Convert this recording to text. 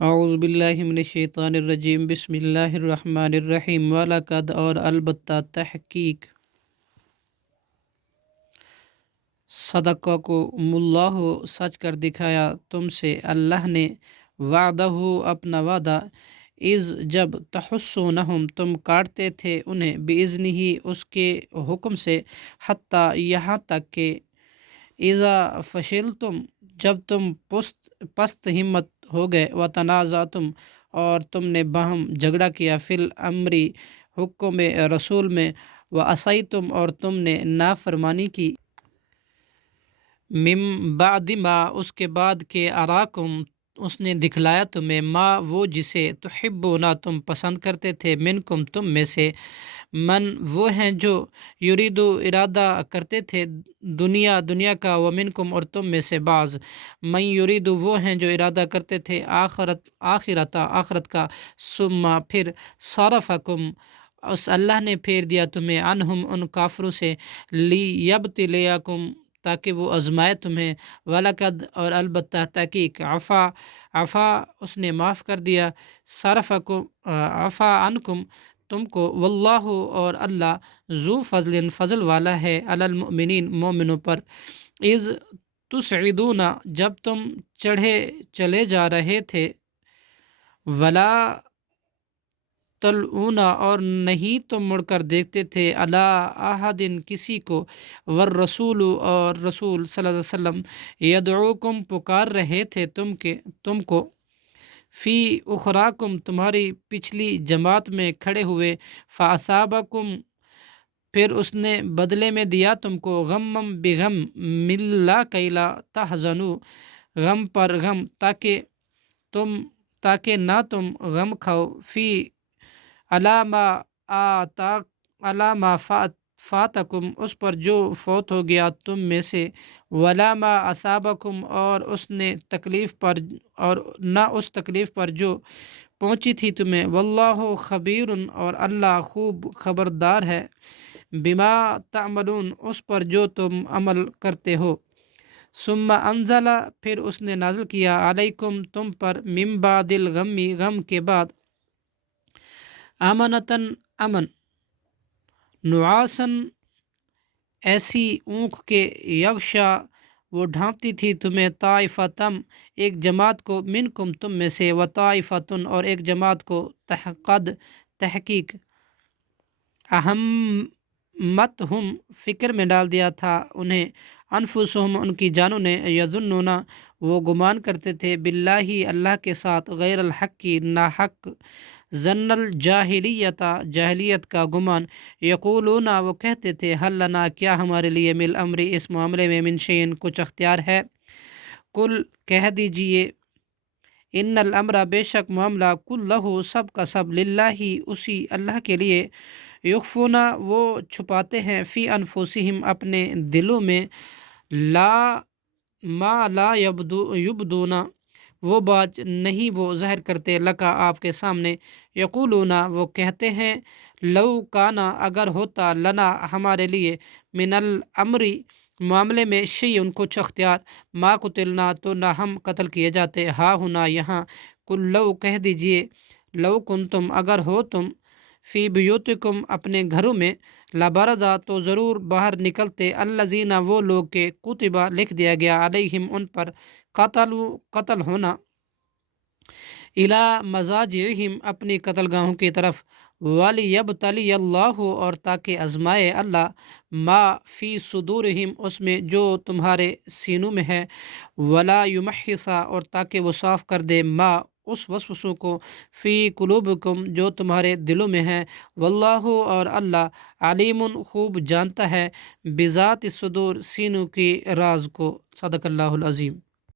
اعوذ باللہ من الشیطان الرجیم، بسم اللہ الرحمن الرحیم۔ وَلَقَدْ اور البتہ تحقیق، صدقکم اللہ سچ کر دکھایا تم سے اللہ نے، وعدہ اپنا وعدہ، اذ جب تحسونہم تم کاٹتے تھے انہیں، بِإِذْنِہِ اس کے حکم سے، حتیٰ یہاں تک کہ، اذا فشلتم جب تم پست ہمت ہو گئے، وتنازعتم اور تم نے باہم جھگڑا کیا، فی الامر حکم رسول میں، وعصیتم اور تم نے نافرمانی کی، من بعد ما اس کے بعد کہ، اراکم اس نے دکھلایا تمہیں، ما وہ جسے، تحبون تم پسند کرتے تھے، منکم تم میں سے، من وہ ہیں جو، یریدو ارادہ کرتے تھے، دنیا کا، ومنکم اور تم میں سے بعض، من یریدو وہ ہیں جو ارادہ کرتے تھے، آخرت کا، ثم پھر، صرفکم اس اللہ نے پھیر دیا تمہیں، عنہم ان کافروں سے، لیبتلیکم تاکہ وہ آزمائے تمہیں، وَلَقَدْ اور البتہ تحقیق، عفا اس نے معاف کر دیا، عفا عنکم تم کو، واللہ اور اللہ، ذو فضل والا ہے، علی المؤمنین مومنوں پر، اذ تسعدون جب تم چلے جا رہے تھے، ولا تلؤون اور نہیں تم مڑ کر دیکھتے تھے، علی احد کسی کو، والرسول اور رسول صلی اللہ علیہ وسلم، یدعوکم پکار رہے تھے تم کو، فی اخراکم تمہاری پچھلی جماعت میں کھڑے ہوئے، فاصابکم پھر اس نے بدلے میں دیا تم کو، غمم بغم، ملا کیلا تحزنوا غم پر غم، تاکہ نہ تم غم کھاؤ، فی علی ما فاتکم اس پر جو فوت ہو گیا تم میں سے، ولا ما اصابکم اور نہ اس تکلیف پر جو پہنچی تھی تمہیں، واللہ خبیر اور اللہ خوب خبردار ہے، بما تعملون اس پر جو تم عمل کرتے ہو، ثم انزل پھر اس نے نازل کیا، علیکم تم پر، من بعد الغم غم کے بعد، امنتن امن، نعاسن ایسی اونک کے، یغشا وہ ڈھانپتی تھی تمہیں، طائفتم ایک جماعت کو، منکم تم میں سے، وطائفتن اور ایک جماعت کو، تحقیق، اہمتہم فکر میں ڈال دیا تھا انہیں، انفسہم ان کی جانوں نے، یظنون وہ گمان کرتے تھے، باللہ اللہ کے ساتھ، غیر الحق کی ناحق، ظن الجاہلیت جاہلیت کا گمان، یقولون وہ کہتے تھے، حل لنا کیا ہمارے لیے، من الامر اس معاملے میں، من شیء کچھ اختیار ہے، قل کہہ دیجئے، ان الامر بے شک معاملہ، کلہ سب کا سب، للہ اسی اللہ کے لیے، یخفون وہ چھپاتے ہیں، فی انفسہم اپنے دلوں میں، ما لا یبدون وہ بات نہیں وہ ظاہر کرتے، لکا آپ کے سامنے، یقولون وہ کہتے ہیں، لو کانا اگر ہوتا، لنا ہمارے لیے، من الامر معاملے میں، شیء کچھ اختیار، ما قتلنا تو نہ ہم قتل کیے جاتے، ہا ہنا یہاں، قل لو کہہ دیجئے، لو کنتم اگر ہو تم، فی بیوتکم اپنے گھروں میں، لبرزا تو ضرور باہر نکلتے، الذین وہ لوگ کے، کتبہ لکھ دیا گیا، علیہم ان پر، قتل ہونا، الی مضاجعہم اپنی قتل گاہوں کی طرف، وَلِيَبْتَلِيَ اللّٰهُ اور تاکہ آزمائے اللہ، ما فی صدورہم اس میں جو تمہارے سینوں میں ہے، ولا یمحص اور تاکہ وہ صاف کر دے، ما اس وسوسوں کو، فی قلوبکم جو تمہارے دلوں میں ہے، واللہ اور اللہ، علیم خوب جانتا ہے، بذات الصدور سینوں کی راز کو، صدق اللہ العظیم۔